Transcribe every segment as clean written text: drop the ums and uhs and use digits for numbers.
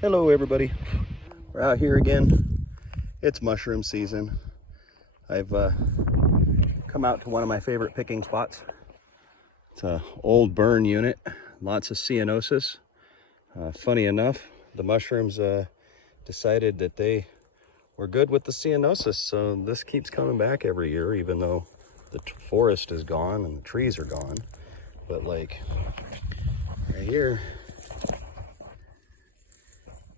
Hello everybody, we're out here again. It's mushroom season. I've come out to one of my favorite picking spots. It's an old burn unit, lots of ceanosis. Funny enough, the mushrooms decided that they were good with the ceanosis, so this keeps coming back every year, even though the forest is gone and the trees are gone. But like right here,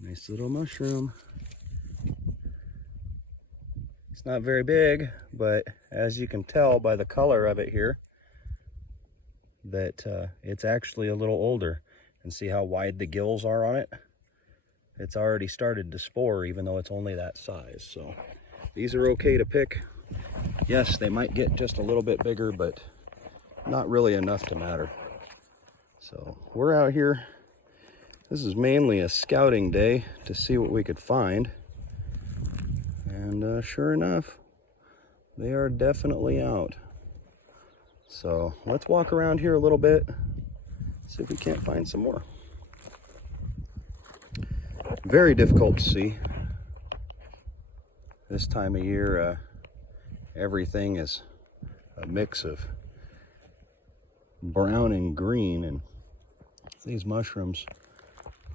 nice little mushroom. It's not very big, but as you can tell by the color of it here, that it's actually a little older. And see how wide the gills are on it? It's already started to spore, even though it's only that size. So these are okay to pick. Yes, they might get just a little bit bigger, but not really enough to matter. So we're out here. This is mainly a scouting day to see what we could find. And sure enough, they are definitely out. So let's walk around here a little bit, see if we can't find some more. Very difficult to see. This time of year, everything is a mix of brown and green, and these mushrooms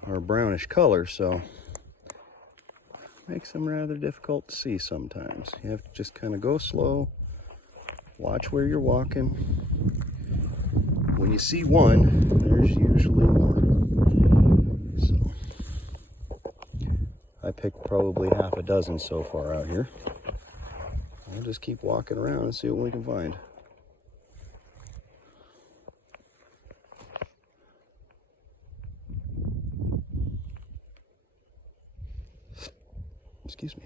are a brownish color, so makes them rather difficult to see sometimes. You have to just kind of go slow, watch where you're walking. When you see one, there's usually more. So I picked probably half a dozen so far out here. I'll just keep walking around and see what we can find. Excuse me.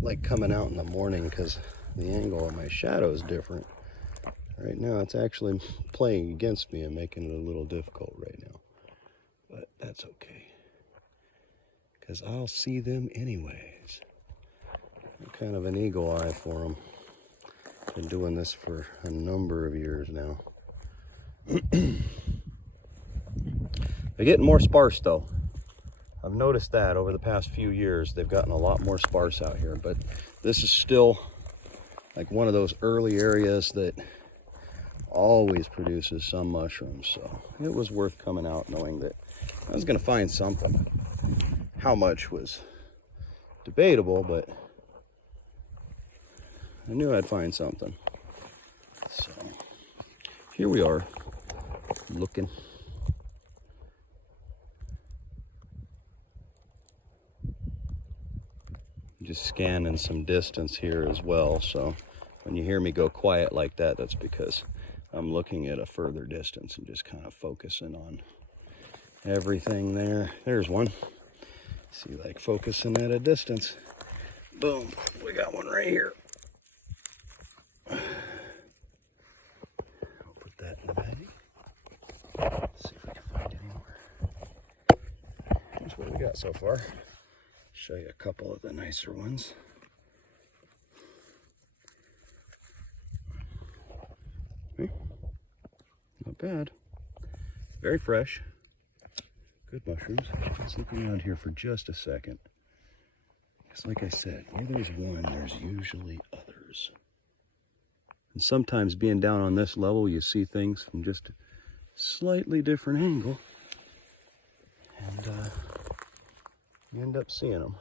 Like coming out in the morning because the angle of my shadow is different. Right now it's actually playing against me and making it a little difficult right now. But that's okay, because I'll see them anyways. I'm kind of an eagle eye for them. Been doing this for a number of years now. They're getting more sparse though. I've noticed that over the past few years, they've gotten a lot more sparse out here, but this is still like one of those early areas that always produces some mushrooms. So it was worth coming out knowing that I was gonna find something. How much was debatable, but I knew I'd find something. So here we are, looking. Just scanning some distance here as well. So when you hear me go quiet like that, that's because I'm looking at a further distance and just kind of focusing on everything there. There's one. See, like focusing at a distance. Boom, we got one right here. I'll put that in the baggie. See if we can find any more. Here's what we got so far. Show you a couple of the nicer ones. Okay. Not bad. Very fresh. Good mushrooms. Let's look around here for just a second. Because like I said, where there's one, there's usually others. And sometimes being down on this level, you see things from just a slightly different angle. And you end up seeing them.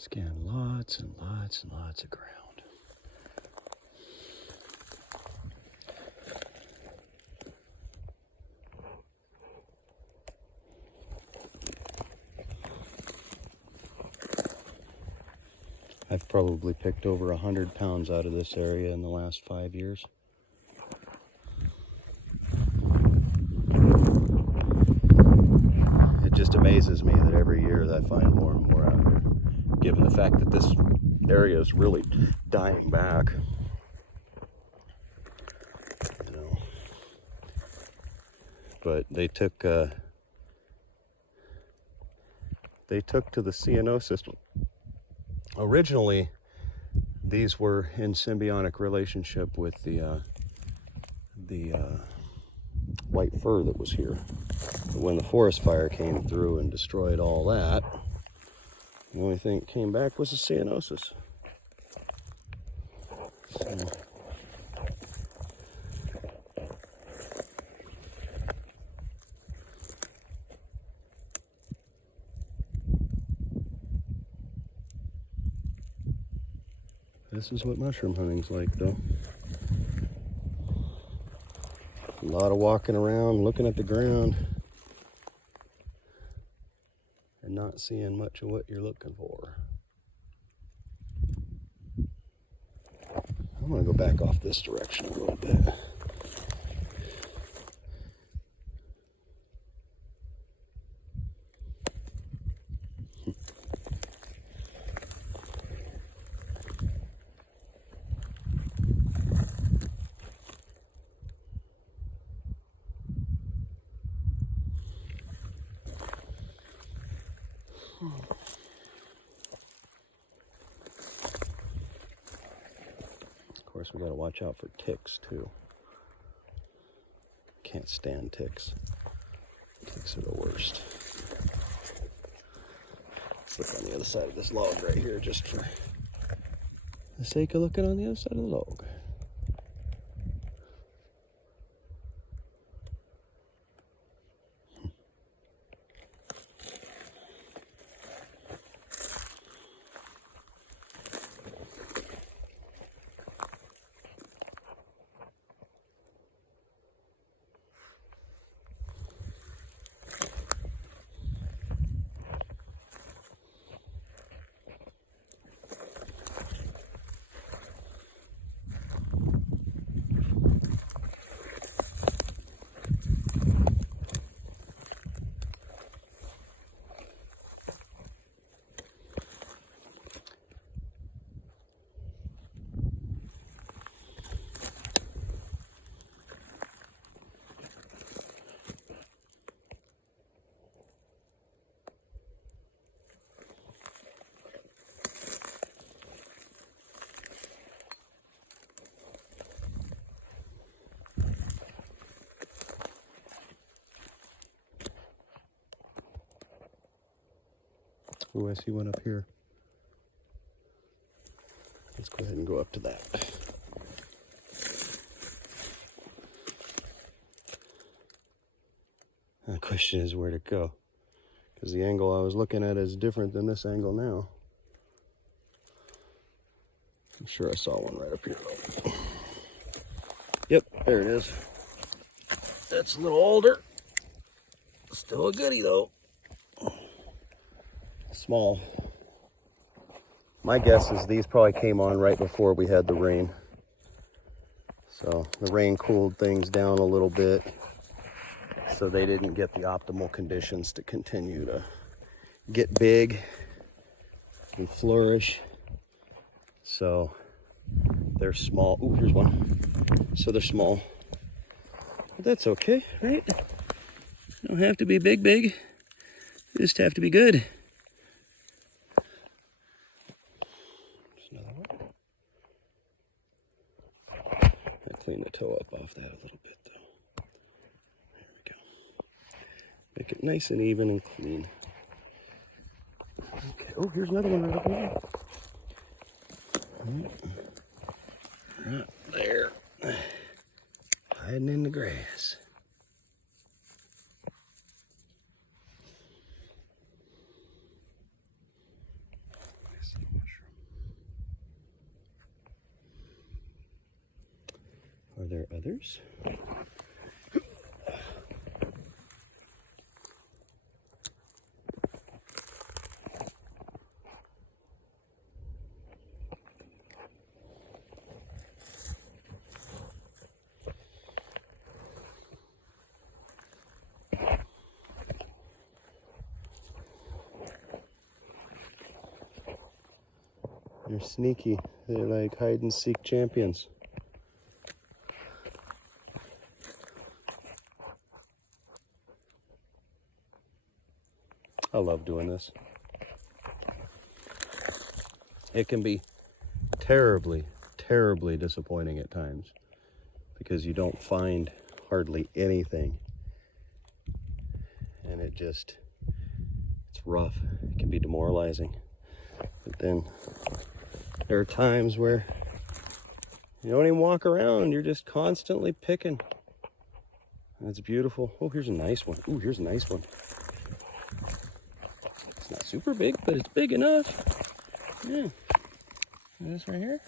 Scan lots and lots and lots of ground. I've probably picked over 100 pounds out of this area in the last 5 years. amazes me that every year I find more and more out here, given the fact that this area is really dying back. You know, but they took to the C&O system. Originally, these were in symbiotic relationship with the white fir that was here. But when the forest fire came through and destroyed all that, the only thing that came back was the cyanosis. So, this is what mushroom hunting's like, though. A lot of walking around, looking at the ground, and not seeing much of what you're looking for. I'm gonna go back off this direction a little bit. Of course, we gotta watch out for ticks too. Can't stand ticks. Ticks are the worst. Let's look on the other side of this log right here, just for the sake of looking on the other side of the log. Oh, I see one up here. Let's go ahead and go up to that. The question is where to go, because the angle I was looking at is different than this angle now. I'm sure I saw one right up here though. Yep, there it is. That's a little older. Still a goodie though. Small. My guess is these probably came on right before we had the rain. So the rain cooled things down a little bit, so they didn't get the optimal conditions to continue to get big and flourish. So they're small. Ooh, here's one. So they're small. But that's okay, right? They don't have to be big. They just have to be good. Clean the toe up off that a little bit though. There we go. Make it nice and even and clean. Okay. Oh, here's another one right up there. Right there. Hiding in the grass. Are there others? They're sneaky. They're like hide and seek champions. I love doing this. It can be terribly, terribly disappointing at times because you don't find hardly anything. And it's rough. It can be demoralizing. But then there are times where you don't even walk around. You're just constantly picking. That's beautiful. Oh, here's a nice one. Ooh, here's a nice one. It's not super big, but it's big enough. Yeah. This right here.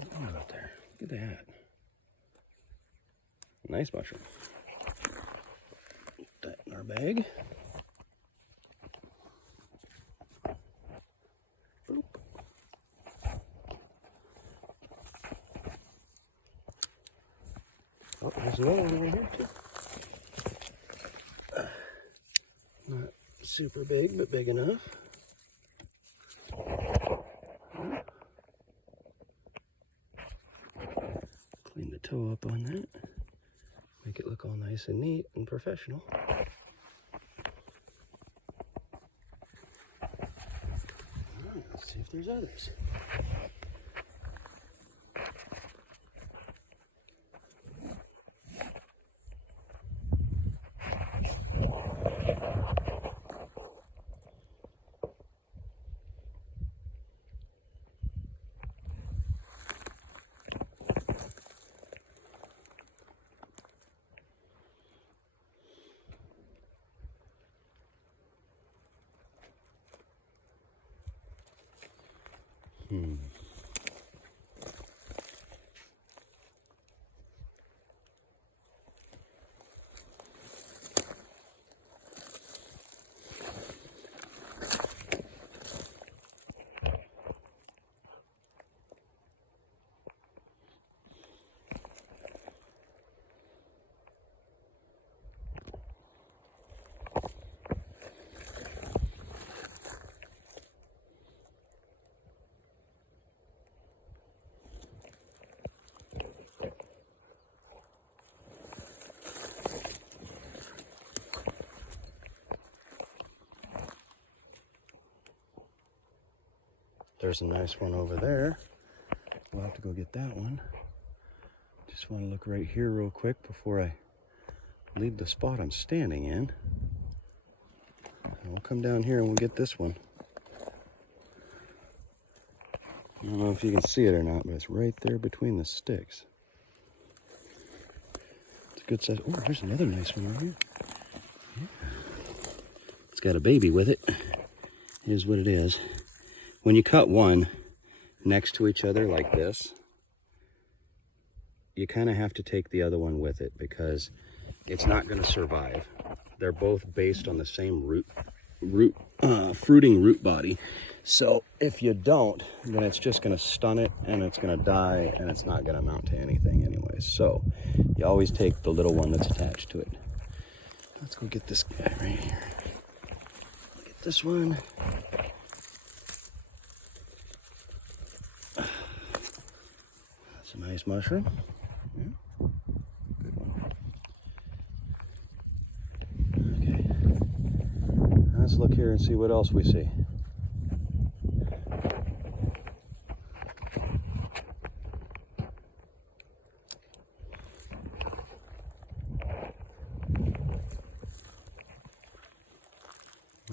Oh, out there. Look at that. Nice mushroom. Put that in our bag. Boop. Oh, there's another one over here too. Not super big, but big enough. Clean the toe up on that. Make it look all nice and neat and professional. Alright, let's see if there's others. There's a nice one over there. We'll have to go get that one. Just want to look right here real quick before I leave the spot I'm standing in. And we'll come down here and we'll get this one. I don't know if you can see it or not, but it's right there between the sticks. It's a good size. Oh, there's another nice one right here. Yeah. It's got a baby with it. Here's what it is. When you cut one next to each other like this, you kind of have to take the other one with it because it's not going to survive. They're both based on the same fruiting root body. So if you don't, then it's just going to stun it and it's going to die and it's not going to amount to anything anyway. So you always take the little one that's attached to it. Let's go get this guy right here. Get this one. That's a nice mushroom. Yeah. Good one. Okay. Let's look here and see what else we see.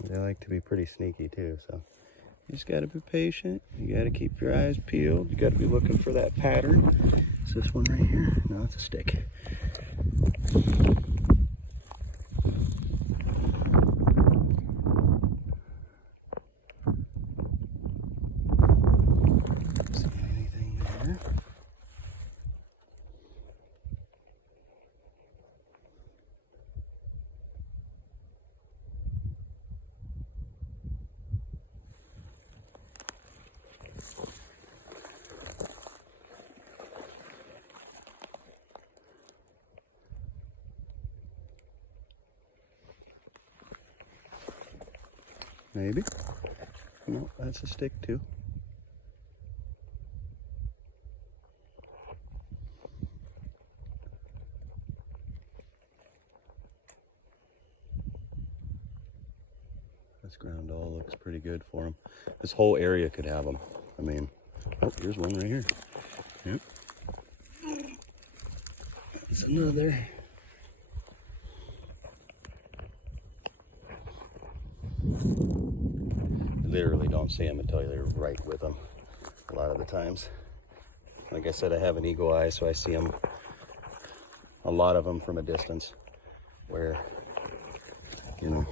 They like to be pretty sneaky too, so you just gotta be patient. You gotta keep your eyes peeled. You gotta be looking for that pattern. Is this one right here? No, it's a stick. See anything there? Maybe. No, that's a stick too. This ground all looks pretty good for them. This whole area could have them. I mean, oh, here's one right here. Yep. That's another. Literally don't see them until you're right with them a lot of the times. Like I said, I have an eagle eye, so I see them, a lot of them from a distance, where, you know,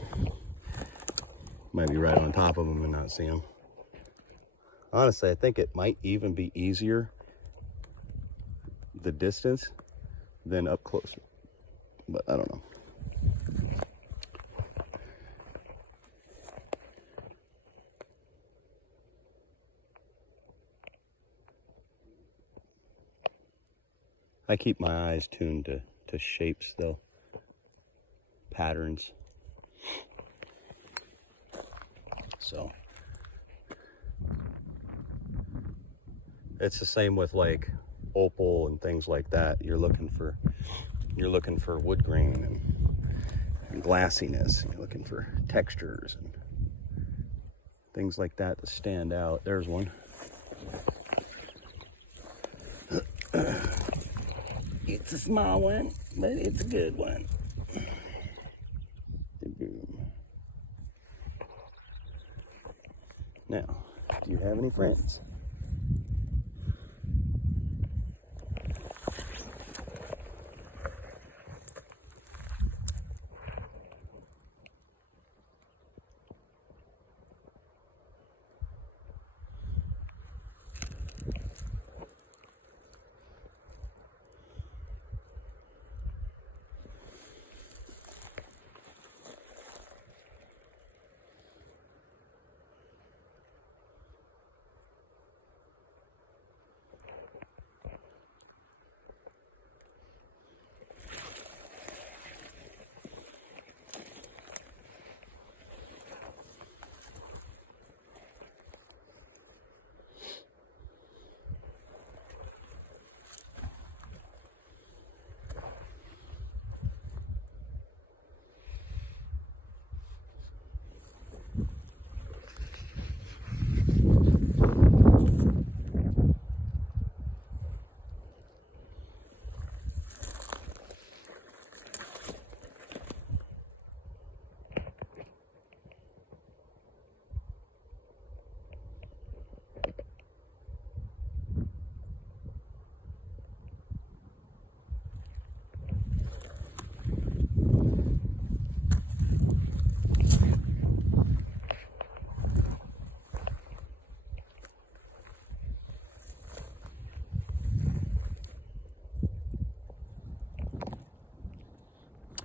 might be right on top of them and not see them. Honestly, I think it might even be easier the distance than up close, but I don't know. I keep my eyes tuned to shapes though, patterns. So it's the same with like opal and things like that. You're looking for wood grain and glassiness. You're looking for textures and things like that to stand out. There's one. It's a small one, but it's a good one. Now, do you have any friends?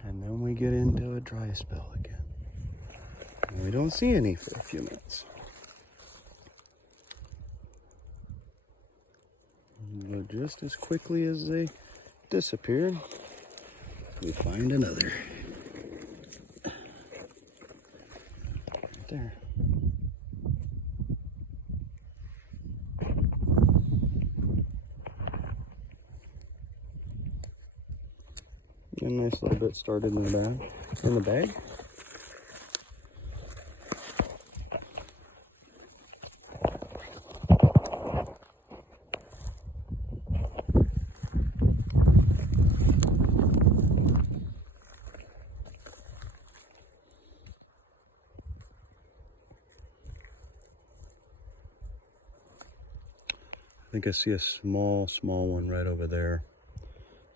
And then we get into a dry spell again. And we don't see any for a few minutes. But just as quickly as they disappear, we find another. Right there. A nice little bit started in the bag. I think I see a small one right over there.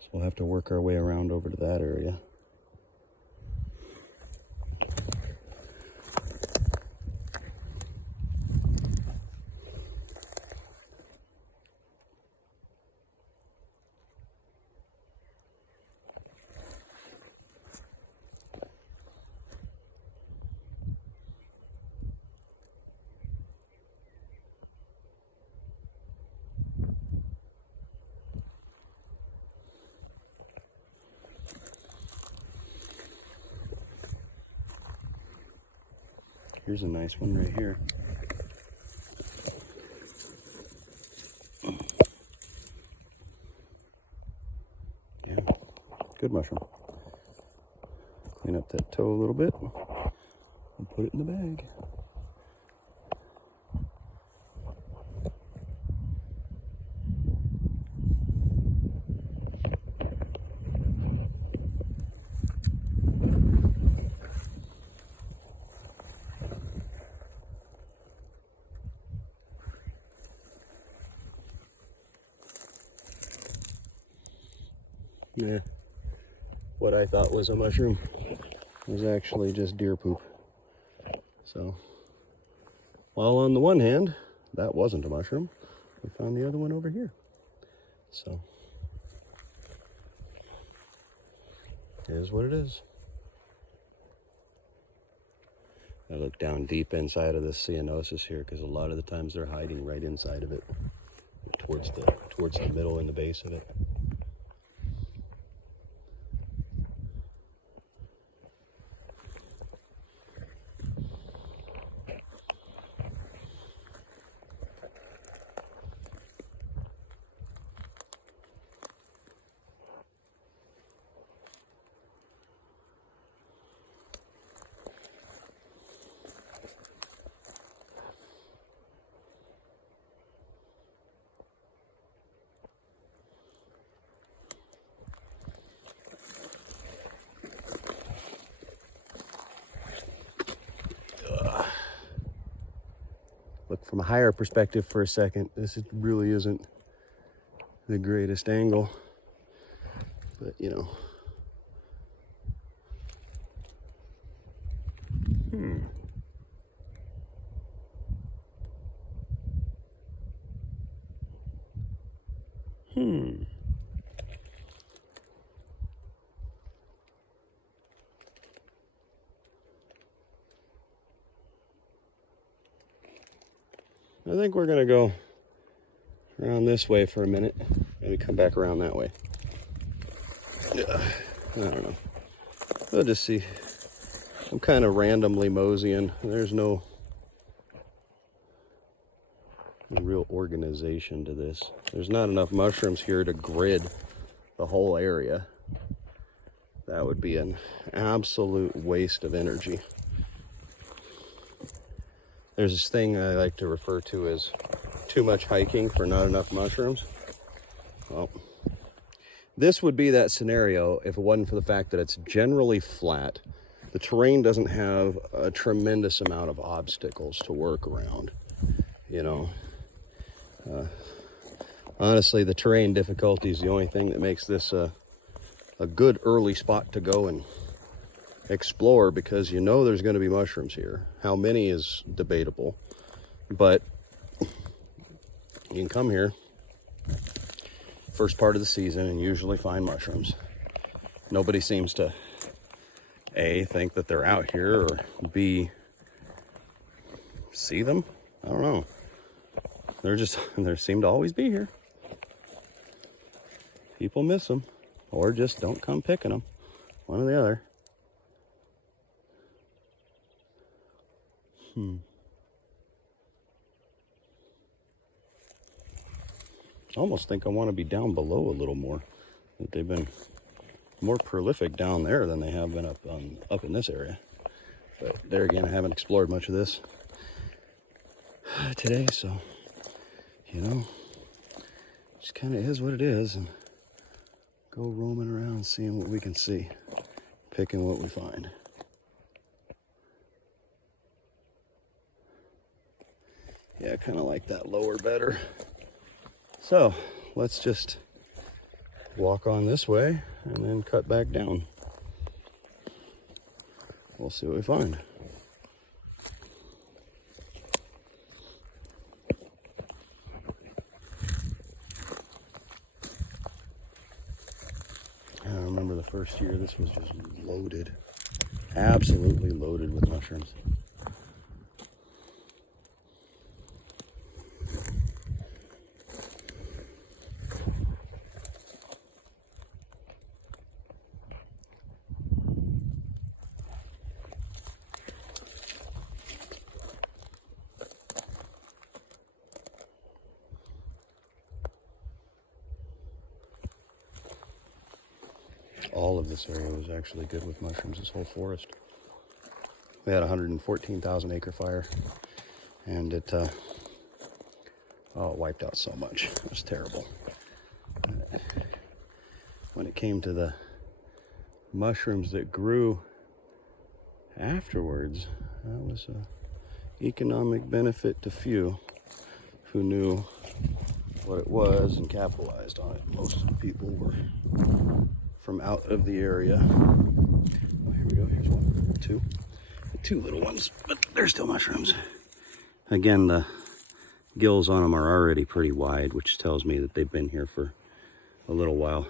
So we'll have to work our way around over to that area. Here's a nice one right here. Good mushroom. Clean up that toe a little bit and put it in the bag. Yeah, what I thought was a mushroom was actually just deer poop. So, while on the one hand, that wasn't a mushroom, we found the other one over here. So, it is what it is. I look down deep inside of this ceanosis here because a lot of the times they're hiding right inside of it, towards the middle and the base of it. Look from a higher perspective for a second. This really isn't the greatest angle, but you know. I think we're gonna go around this way for a minute, maybe come back around that way. Yeah, I don't know. We'll just see. I'm kind of randomly moseying. There's no real organization to this. There's not enough mushrooms here to grid the whole area. That would be an absolute waste of energy. There's this thing I like to refer to as too much hiking for not enough mushrooms. Well, this would be that scenario if it wasn't for the fact that it's generally flat. The terrain doesn't have a tremendous amount of obstacles to work around, you know. Honestly, the terrain difficulty is the only thing that makes this a good early spot to go and explore, because you know there's going to be mushrooms here. How many is debatable, but you can come here first part of the season and usually find mushrooms. Nobody seems to A, think that they're out here, or B, see them. I don't know. They seem to always be here. People miss them or just don't come picking them. One or the other. I almost think I want to be down below a little more. That they've been more prolific down there than they have been up in this area. But there again, I haven't explored much of this today, so you know, just kind of is what it is, and go roaming around, seeing what we can see, picking what we find. Yeah, I kind of like that lower better. So let's just walk on this way and then cut back down. We'll see what we find. I remember the first year this was just loaded, absolutely loaded with mushrooms. all of this area was actually good with mushrooms, this whole forest. We had a 114,000 acre fire, and it wiped out so much. It was terrible. When it came to the mushrooms that grew afterwards, that was an economic benefit to few who knew what it was and capitalized on it. Most of the people were from out of the area. Oh, here we go. Here's one, two little ones, but they're still mushrooms. Again, the gills on them are already pretty wide, which tells me that they've been here for a little while.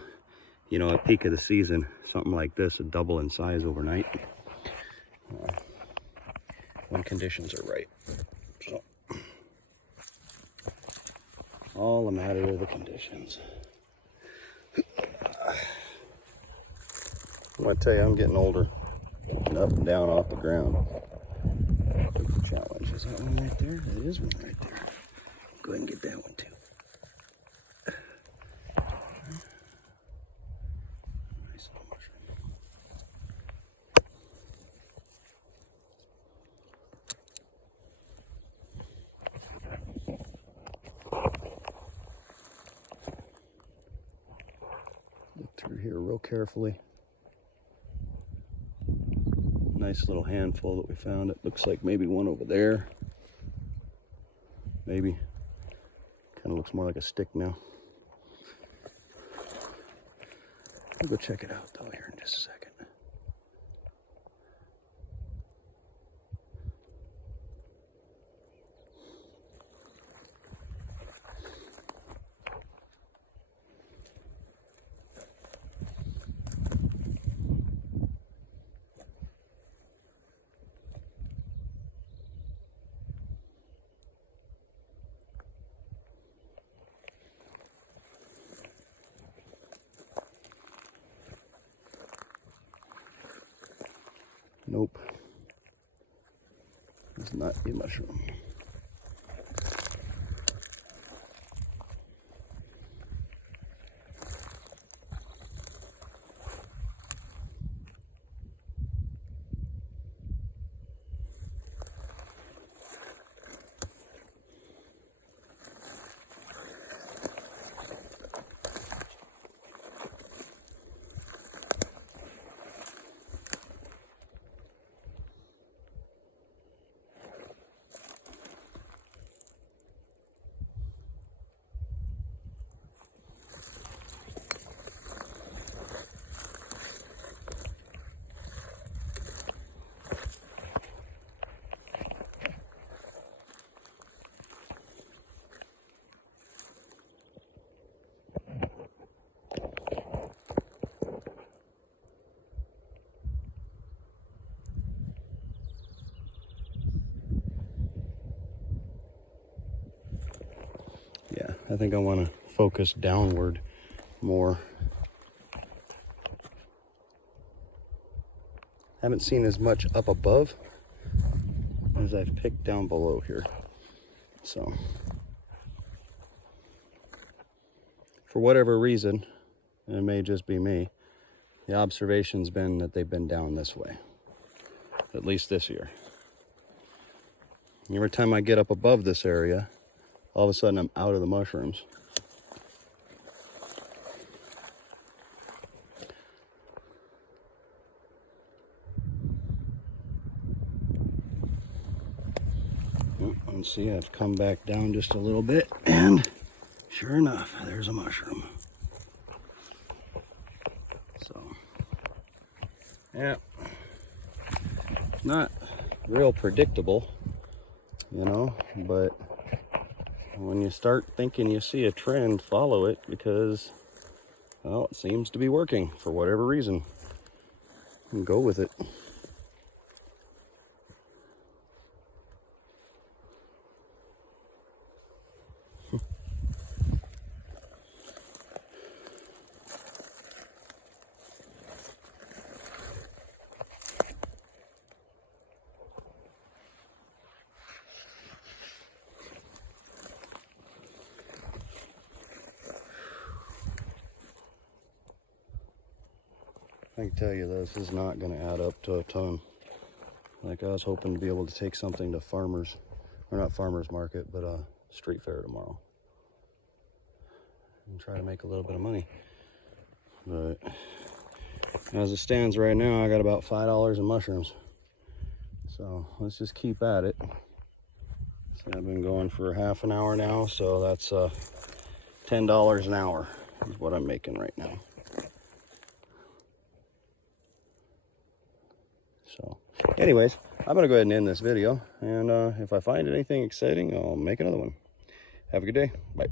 You know, at peak of the season, something like this would double in size overnight when conditions are right. So, all a matter of the conditions. I'm gonna tell you, I'm getting older, getting up and down off the ground. Challenge. Is that one right there? It is one right there. Go ahead and get that one too. Nice little mushroom. Look through here real carefully. Nice little handful that we found. It looks like maybe one over there. Maybe. Kind of looks more like a stick now. I'll go check it out though here in just a second. Nope. It's not a mushroom. Yeah, I think I want to focus downward more. Haven't seen as much up above as I've picked down below here. So, for whatever reason, and it may just be me, the observation's been that they've been down this way, at least this year. Every time I get up above this area, all of a sudden I'm out of the mushrooms. And see, I've come back down just a little bit, and sure enough, there's a mushroom. So, yeah, not real predictable, you know, but when you start thinking you see a trend, follow it, because, well, it seems to be working for whatever reason, and go with it. I can tell you this is not going to add up to a ton. Like I was hoping to be able to take something to farmers, or not farmers market, but street fair tomorrow. And try to make a little bit of money. But as it stands right now, I got about $5 in mushrooms. So let's just keep at it. See, I've been going for half an hour now, so that's $10 an hour is what I'm making right now. So anyways, I'm gonna go ahead and end this video, and if I find anything exciting, I'll make another one. Have a good day. Bye.